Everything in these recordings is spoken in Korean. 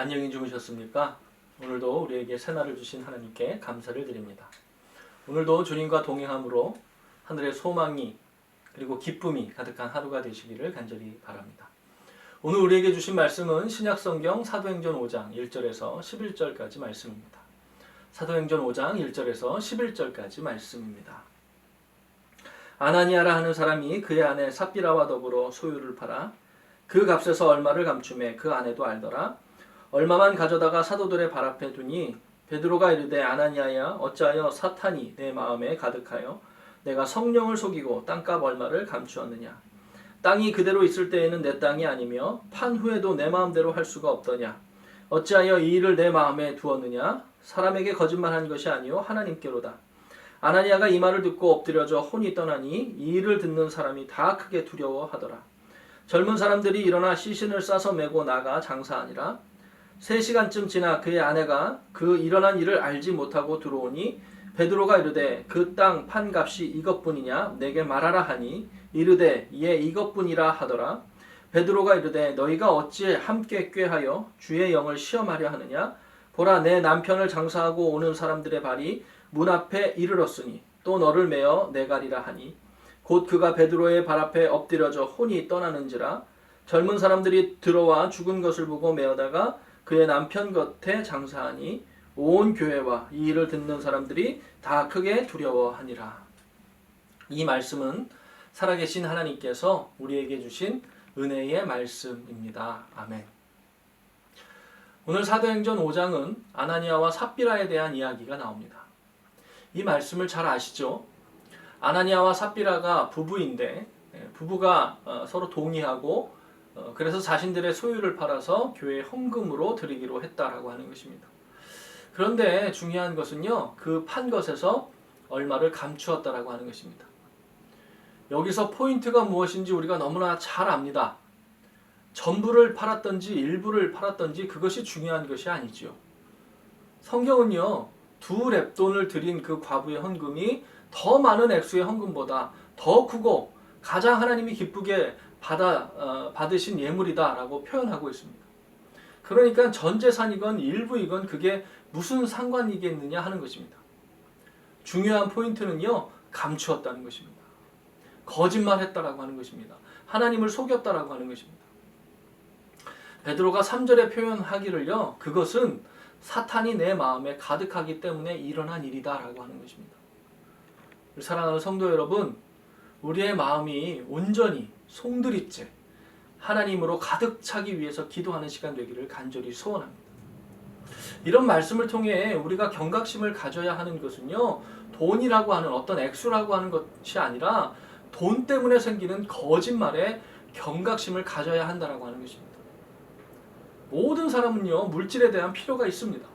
안녕히 주무셨습니까? 오늘도 우리에게 새날을 주신 하나님께 감사를 드립니다. 오늘도 주님과 동행함으로 하늘의 소망이 그리고 기쁨이 가득한 하루가 되시기를 간절히 바랍니다. 오늘 우리에게 주신 말씀은 신약성경 사도행전 5장 1절에서 11절까지 말씀입니다. 사도행전 5장 1절에서 11절까지 말씀입니다. 아나니아라 하는 사람이 그의 아내 삽비라와 더불어 소유를 팔아 그 값에서 얼마를 감추매 그 아내도 알더라. 얼마만 가져다가 사도들의 발 앞에 두니 베드로가 이르되 아나니아야 어찌하여 사탄이 내 마음에 가득하여 내가 성령을 속이고 땅값 얼마를 감추었느냐. 땅이 그대로 있을 때에는 내 땅이 아니며 판 후에도 내 마음대로 할 수가 없더냐. 어찌하여 이 일을 내 마음에 두었느냐. 사람에게 거짓말한 것이 아니요 하나님께로다. 아나니아가 이 말을 듣고 엎드려져 혼이 떠나니 이 일을 듣는 사람이 다 크게 두려워하더라. 젊은 사람들이 일어나 시신을 싸서 메고 나가 장사하니라. 3시간쯤 지나 그의 아내가 그 일어난 일을 알지 못하고 들어오니 베드로가 이르되 그 땅 판값이 이것뿐이냐 내게 말하라 하니 이르되 예 이것뿐이라 하더라. 베드로가 이르되 너희가 어찌 함께 꾀하여 주의 영을 시험하려 하느냐. 보라 내 남편을 장사하고 오는 사람들의 발이 문 앞에 이르렀으니 또 너를 메어 내가리라 하니 곧 그가 베드로의 발 앞에 엎드려져 혼이 떠나는지라. 젊은 사람들이 들어와 죽은 것을 보고 메어다가 그의 남편 곁에 장사하니 온 교회와 이 일을 듣는 사람들이 다 크게 두려워하니라. 이 말씀은 살아계신 하나님께서 우리에게 주신 은혜의 말씀입니다. 아멘. 오늘 사도행전 5장은 아나니아와 삽비라에 대한 이야기가 나옵니다. 이 말씀을 잘 아시죠? 아나니아와 삽비라가 부부인데 부부가 서로 동의하고 그래서 자신들의 소유를 팔아서 교회 헌금으로 드리기로 했다라고 하는 것입니다. 그런데 중요한 것은요, 그 판 것에서 얼마를 감추었다라고 하는 것입니다. 여기서 포인트가 무엇인지 우리가 너무나 잘 압니다. 전부를 팔았던지 일부를 팔았던지 그것이 중요한 것이 아니지요. 성경은요, 2렙돈을 드린 그 과부의 헌금이 더 많은 액수의 헌금보다 더 크고 가장 하나님이 기쁘게 받으신 예물이다라고 표현하고 있습니다. 그러니까 전 재산이건 일부이건 그게 무슨 상관이겠느냐 하는 것입니다. 중요한 포인트는요, 감추었다는 것입니다. 거짓말했다라고 하는 것입니다. 하나님을 속였다라고 하는 것입니다. 베드로가 3절에 표현하기를요, 그것은 사탄이 내 마음에 가득하기 때문에 일어난 일이다라고 하는 것입니다. 사랑하는 성도 여러분, 우리의 마음이 온전히 송두리째 하나님으로 가득 차기 위해서 기도하는 시간 되기를 간절히 소원합니다. 이런 말씀을 통해 우리가 경각심을 가져야 하는 것은요, 돈이라고 하는 어떤 액수라고 하는 것이 아니라 돈 때문에 생기는 거짓말에 경각심을 가져야 한다라고 하는 것입니다. 모든 사람은요, 물질에 대한 필요가 있습니다.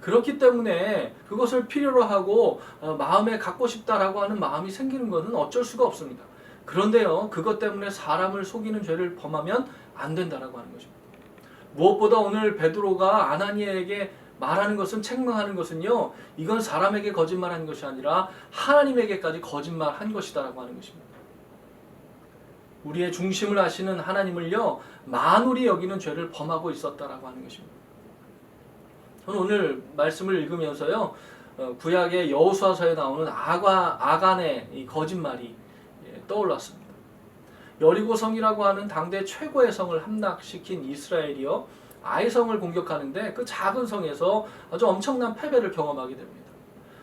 그렇기 때문에 그것을 필요로 하고 마음에 갖고 싶다라고 하는 마음이 생기는 것은 어쩔 수가 없습니다. 그런데요, 그것 때문에 사람을 속이는 죄를 범하면 안 된다라고 하는 것입니다. 무엇보다 오늘 베드로가 아나니아에게 말하는 것은, 책망하는 것은요, 이건 사람에게 거짓말한 것이 아니라 하나님에게까지 거짓말한 것이다라고 하는 것입니다. 우리의 중심을 아시는 하나님을요, 만홀히 여기는 죄를 범하고 있었다라고 하는 것입니다. 저는 오늘 말씀을 읽으면서요, 구약의 여호수아서에 나오는 아간의 이 거짓말이 떠올랐습니다. 여리고성이라고 하는 당대 최고의 성을 함락시킨 이스라엘이요, 아이성을 공격하는데 그 작은 성에서 아주 엄청난 패배를 경험하게 됩니다.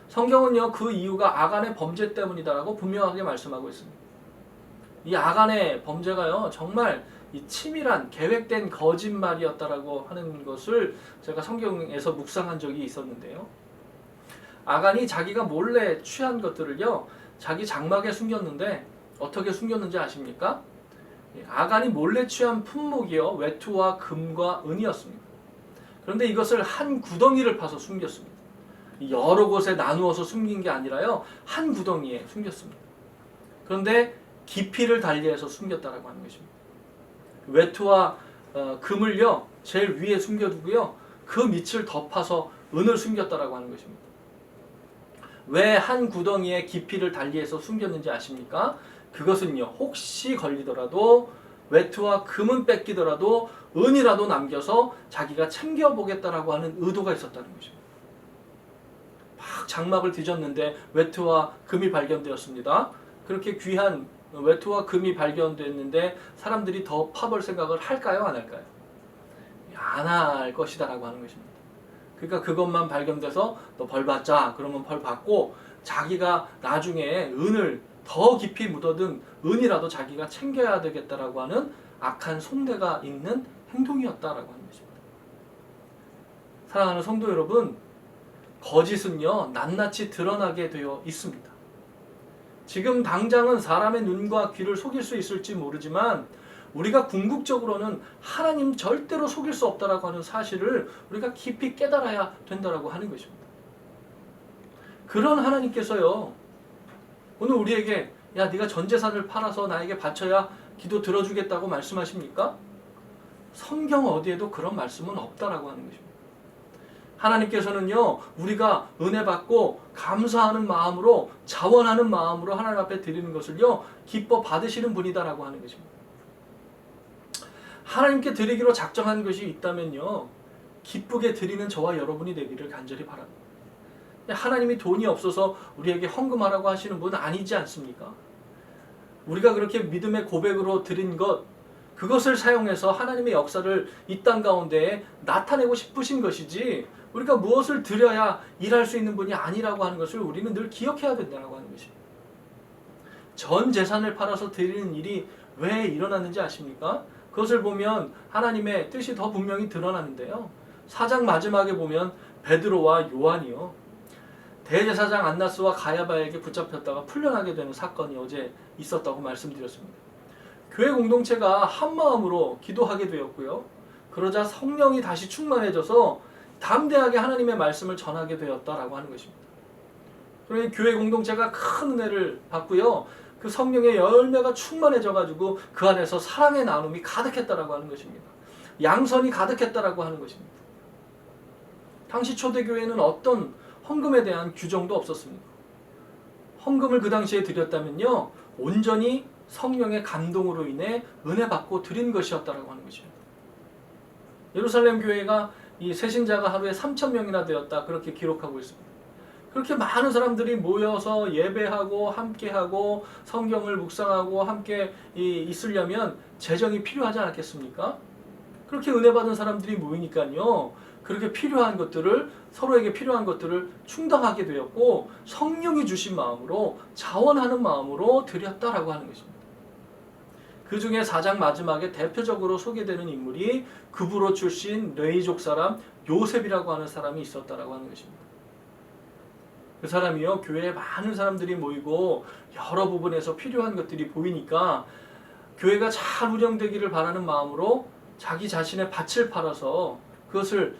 성경은요, 그 이유가 아간의 범죄 때문이다라고 분명하게 말씀하고 있습니다. 이 아간의 범죄가요, 정말 이 치밀한 계획된 거짓말이었다라고 하는 것을 제가 성경에서 묵상한 적이 있었는데요. 아간이 자기가 몰래 취한 것들을요, 자기 장막에 숨겼는데 어떻게 숨겼는지 아십니까? 아간이 몰래 취한 품목이요, 외투와 금과 은이었습니다. 그런데 이것을 한 구덩이를 파서 숨겼습니다. 여러 곳에 나누어서 숨긴 게 아니라요, 한 구덩이에 숨겼습니다. 그런데 깊이를 달리해서 숨겼다라고 하는 것입니다. 외투와 금을요, 제일 위에 숨겨두고요, 그 밑을 덮어서 은을 숨겼다라고 하는 것입니다. 왜 한 구덩이에 깊이를 달리해서 숨겼는지 아십니까? 그것은요, 혹시 걸리더라도 외투와 금은 뺏기더라도 은이라도 남겨서 자기가 챙겨보겠다라고 하는 의도가 있었다는 것입니다. 막 장막을 뒤졌는데 외투와 금이 발견되었습니다. 그렇게 귀한 외투와 금이 발견됐는데 사람들이 더 파볼 생각을 할까요? 안 할까요? 안 할 것이다 라고 하는 것입니다. 그러니까 그것만 발견돼서 너 벌 받자 그러면 벌 받고 자기가 나중에 은을 더 깊이 묻어둔 은이라도 자기가 챙겨야 되겠다라고 하는 악한 속내가 있는 행동이었다라고 하는 것입니다. 사랑하는 성도 여러분, 거짓은요 낱낱이 드러나게 되어 있습니다. 지금 당장은 사람의 눈과 귀를 속일 수 있을지 모르지만 우리가 궁극적으로는 하나님 절대로 속일 수 없다라고 하는 사실을 우리가 깊이 깨달아야 된다라고 하는 것입니다. 그런 하나님께서요 오늘 우리에게 야 네가 전 재산을 팔아서 나에게 바쳐야 기도 들어주겠다고 말씀하십니까? 성경 어디에도 그런 말씀은 없다라고 하는 것입니다. 하나님께서는요 우리가 은혜 받고 감사하는 마음으로 자원하는 마음으로 하나님 앞에 드리는 것을요 기뻐 받으시는 분이다라고 하는 것입니다. 하나님께 드리기로 작정한 것이 있다면요 기쁘게 드리는 저와 여러분이 되기를 간절히 바랍니다. 하나님이 돈이 없어서 우리에게 헌금하라고 하시는 분은 아니지 않습니까? 우리가 그렇게 믿음의 고백으로 드린 것 그것을 사용해서 하나님의 역사를 이 땅 가운데 나타내고 싶으신 것이지 우리가 무엇을 드려야 일할 수 있는 분이 아니라고 하는 것을 우리는 늘 기억해야 된다고 하는 것입니다. 전 재산을 팔아서 드리는 일이 왜 일어났는지 아십니까? 그것을 보면 하나님의 뜻이 더 분명히 드러나는데요. 4장 마지막에 보면 베드로와 요한이요. 대제사장 안나스와 가야바에게 붙잡혔다가 풀려나게 되는 사건이 어제 있었다고 말씀드렸습니다. 교회 공동체가 한마음으로 기도하게 되었고요. 그러자 성령이 다시 충만해져서 담대하게 하나님의 말씀을 전하게 되었다라고 하는 것입니다. 그러니 교회 공동체가 큰 은혜를 받고요. 그 성령의 열매가 충만해져가지고 그 안에서 사랑의 나눔이 가득했다라고 하는 것입니다. 양선이 가득했다라고 하는 것입니다. 당시 초대교회는 어떤 헌금에 대한 규정도 없었습니다. 헌금을 그 당시에 드렸다면요. 온전히 성령의 감동으로 인해 은혜 받고 드린 것이었다라고 하는 것입니다. 예루살렘 교회가 이 새신자가 하루에 3,000명이나 되었다 그렇게 기록하고 있습니다. 그렇게 많은 사람들이 모여서 예배하고 함께하고 성경을 묵상하고 함께 있으려면 재정이 필요하지 않겠습니까? 그렇게 은혜 받은 사람들이 모이니까요. 그렇게 필요한 것들을 서로에게 필요한 것들을 충당하게 되었고 성령이 주신 마음으로 자원하는 마음으로 드렸다라고 하는 것입니다. 그 중에 4장 마지막에 대표적으로 소개되는 인물이 그브로 출신 레이족 사람 요셉이라고 하는 사람이 있었다라고 하는 것입니다. 그 사람이요 교회에 많은 사람들이 모이고 여러 부분에서 필요한 것들이 보이니까 교회가 잘 운영되기를 바라는 마음으로 자기 자신의 밭을 팔아서 그것을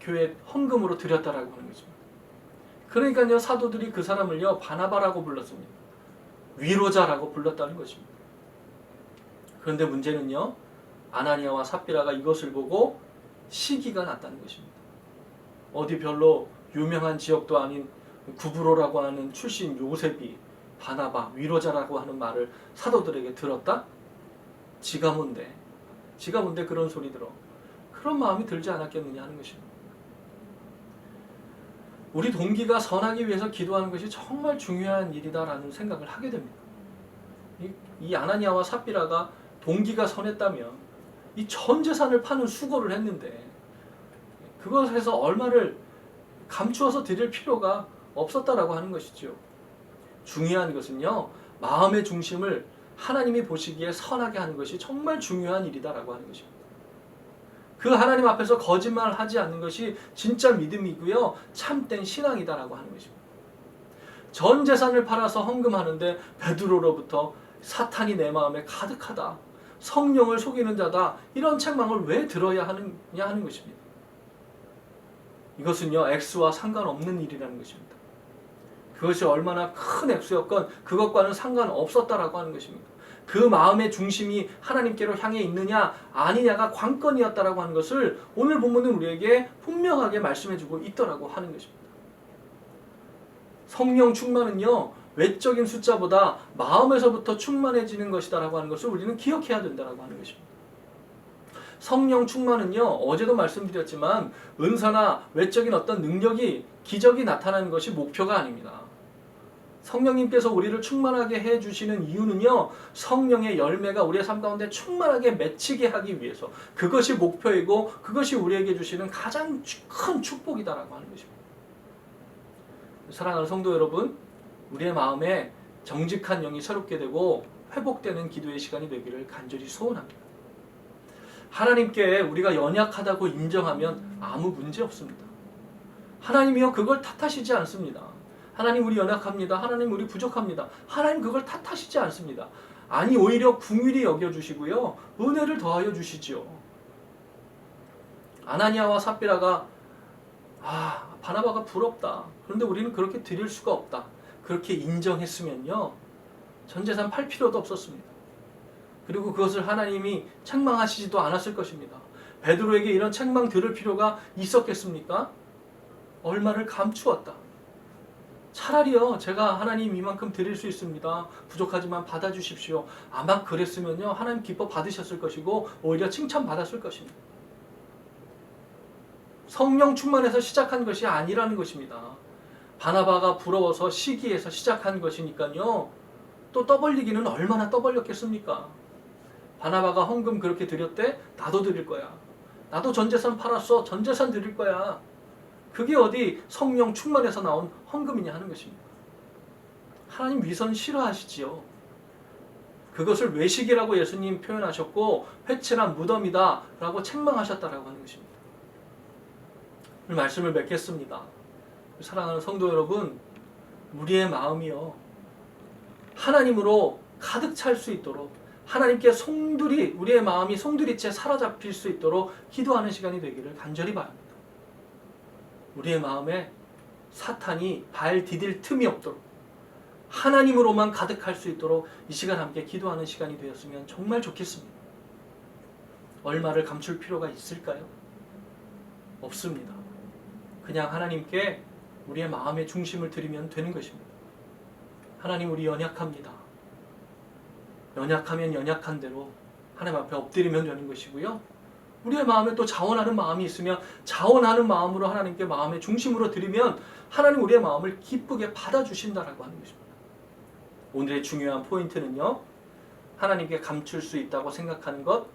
교회 헌금으로 드렸다라고 하는 것입니다. 그러니까요 사도들이 그 사람을요 바나바라고 불렀습니다. 위로자라고 불렀다는 것입니다. 그런데 문제는요 아나니아와 삽비라가 이것을 보고 시기가 났다는 것입니다. 어디 별로 유명한 지역도 아닌 구브로라고 하는 출신 요셉이 바나바 위로자라고 하는 말을 사도들에게 들었다? 지가 뭔데 그런 소리 들어. 그런 마음이 들지 않았겠느냐 하는 것입니다. 우리 동기가 선하기 위해서 기도하는 것이 정말 중요한 일이다라는 생각을 하게 됩니다. 이 아나니아와 삽비라가 동기가 선했다면 이 전 재산을 파는 수고를 했는데 그것에서 얼마를 감추어서 드릴 필요가 없었다라고 하는 것이죠. 중요한 것은요 마음의 중심을 하나님이 보시기에 선하게 하는 것이 정말 중요한 일이다라고 하는 것입니다. 그 하나님 앞에서 거짓말하지 않는 것이 진짜 믿음이고요 참된 신앙이다라고 하는 것입니다. 전 재산을 팔아서 헌금하는데 베드로로부터 사탄이 내 마음에 가득하다, 성령을 속이는 자다, 이런 책망을 왜 들어야 하느냐 하는 것입니다. 이것은요 액수와 상관없는 일이라는 것입니다. 그것이 얼마나 큰 액수였건 그것과는 상관없었다라고 하는 것입니다. 그 마음의 중심이 하나님께로 향해 있느냐 아니냐가 관건이었다라고 하는 것을 오늘 본문은 우리에게 분명하게 말씀해주고 있더라고 하는 것입니다. 성령 충만은요 외적인 숫자보다 마음에서부터 충만해지는 것이다라고 하는 것을 우리는 기억해야 된다라고 하는 것입니다. 성령 충만은요, 어제도 말씀드렸지만 은사나 외적인 어떤 능력이 기적이 나타나는 것이 목표가 아닙니다. 성령님께서 우리를 충만하게 해주시는 이유는요, 성령의 열매가 우리의 삶 가운데 충만하게 맺히게 하기 위해서, 그것이 목표이고 그것이 우리에게 주시는 가장 큰 축복이다라고 하는 것입니다. 사랑하는 성도 여러분, 우리의 마음에 정직한 영이 새롭게 되고 회복되는 기도의 시간이 되기를 간절히 소원합니다. 하나님께 우리가 연약하다고 인정하면 아무 문제 없습니다. 하나님이요, 그걸 탓하시지 않습니다. 하나님 우리 연약합니다. 하나님 우리 부족합니다. 하나님 그걸 탓하시지 않습니다. 아니, 오히려 긍휼히 여겨주시고요, 은혜를 더하여 주시지요. 아나니아와 삽비라가 바나바가 부럽다, 그런데 우리는 그렇게 드릴 수가 없다, 그렇게 인정했으면요, 전 재산 팔 필요도 없었습니다. 그리고 그것을 하나님이 책망하시지도 않았을 것입니다. 베드로에게 이런 책망 들을 필요가 있었겠습니까? 얼마를 감추었다. 차라리요, 제가 하나님 이만큼 드릴 수 있습니다, 부족하지만 받아주십시오, 아마 그랬으면요, 하나님 기뻐 받으셨을 것이고 오히려 칭찬받았을 것입니다. 성령 충만해서 시작한 것이 아니라는 것입니다. 바나바가 부러워서 시기해서 시작한 것이니까요, 또 떠벌리기는 얼마나 떠벌렸겠습니까? 바나바가 헌금 그렇게 드렸대? 나도 드릴 거야. 나도 전재산 팔았어. 전재산 드릴 거야. 그게 어디 성령 충만해서 나온 헌금이냐 하는 것입니다. 하나님 위선 싫어하시지요. 그것을 외식이라고 예수님 표현하셨고 회칠한 무덤이다 라고 책망하셨다라고 하는 것입니다. 오늘 말씀을 맺겠습니다. 사랑하는 성도 여러분, 우리의 마음이요, 하나님으로 가득 찰 수 있도록, 하나님께 우리의 마음이 송두리째 사로잡힐 수 있도록 기도하는 시간이 되기를 간절히 바랍니다. 우리의 마음에 사탄이 발 디딜 틈이 없도록 하나님으로만 가득할 수 있도록 이 시간 함께 기도하는 시간이 되었으면 정말 좋겠습니다. 얼마를 감출 필요가 있을까요? 없습니다. 그냥 하나님께 우리의 마음의 중심을 드리면 되는 것입니다. 하나님, 우리 연약합니다. 연약하면 연약한 대로 하나님 앞에 엎드리면 되는 것이고요, 우리의 마음에 또 자원하는 마음이 있으면 자원하는 마음으로 하나님께 마음의 중심으로 드리면 하나님 우리의 마음을 기쁘게 받아주신다라고 하는 것입니다. 오늘의 중요한 포인트는요, 하나님께 감출 수 있다고 생각하는 것,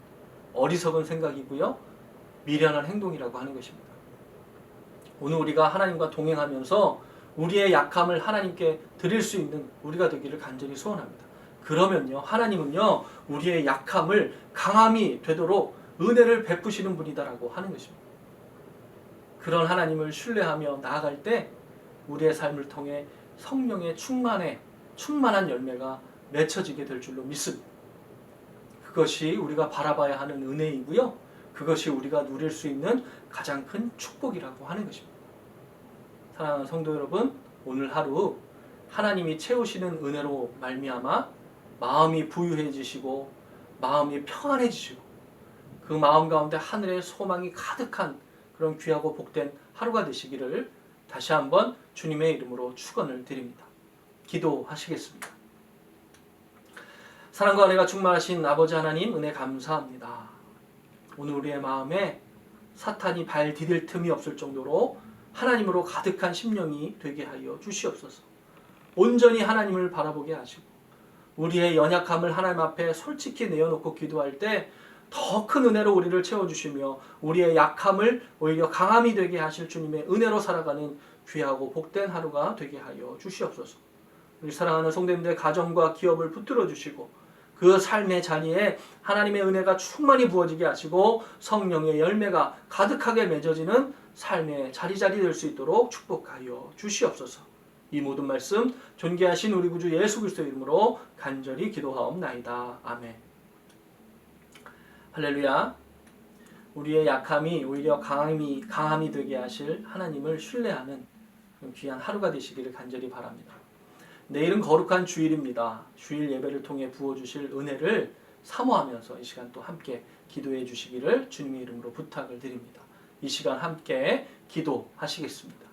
어리석은 생각이고요, 미련한 행동이라고 하는 것입니다. 오늘 우리가 하나님과 동행하면서 우리의 약함을 하나님께 드릴 수 있는 우리가 되기를 간절히 소원합니다. 그러면요, 하나님은요, 우리의 약함을 강함이 되도록 은혜를 베푸시는 분이다라고 하는 것입니다. 그런 하나님을 신뢰하며 나아갈 때 우리의 삶을 통해 성령의 충만한 열매가 맺혀지게 될 줄로 믿습니다. 그것이 우리가 바라봐야 하는 은혜이고요, 그것이 우리가 누릴 수 있는 가장 큰 축복이라고 하는 것입니다. 사랑하는 성도 여러분, 오늘 하루 하나님이 채우시는 은혜로 말미암아 마음이 부유해지시고 마음이 평안해지시고 그 마음 가운데 하늘의 소망이 가득한 그런 귀하고 복된 하루가 되시기를 다시 한번 주님의 이름으로 축원을 드립니다. 기도하시겠습니다. 사랑과 은혜가 충만하신 아버지 하나님, 은혜 감사합니다. 오늘 우리의 마음에 사탄이 발 디딜 틈이 없을 정도로 하나님으로 가득한 심령이 되게 하여 주시옵소서. 온전히 하나님을 바라보게 하시고 우리의 연약함을 하나님 앞에 솔직히 내어놓고 기도할 때 더 큰 은혜로 우리를 채워주시며 우리의 약함을 오히려 강함이 되게 하실 주님의 은혜로 살아가는 귀하고 복된 하루가 되게 하여 주시옵소서. 우리 사랑하는 성도님들의 가정과 기업을 붙들어 주시고 그 삶의 자리에 하나님의 은혜가 충만히 부어지게 하시고 성령의 열매가 가득하게 맺어지는 삶의 자리자리 될 수 있도록 축복하여 주시옵소서. 이 모든 말씀 존귀하신 우리 구주 예수 그리스도의 이름으로 간절히 기도하옵나이다. 아멘. 할렐루야. 우리의 약함이 오히려 강함이 되게 하실 하나님을 신뢰하는 귀한 하루가 되시기를 간절히 바랍니다. 내일은 거룩한 주일입니다. 주일 예배를 통해 부어주실 은혜를 사모하면서 이 시간 또 함께 기도해 주시기를 주님의 이름으로 부탁을 드립니다. 이 시간 함께 기도하시겠습니다.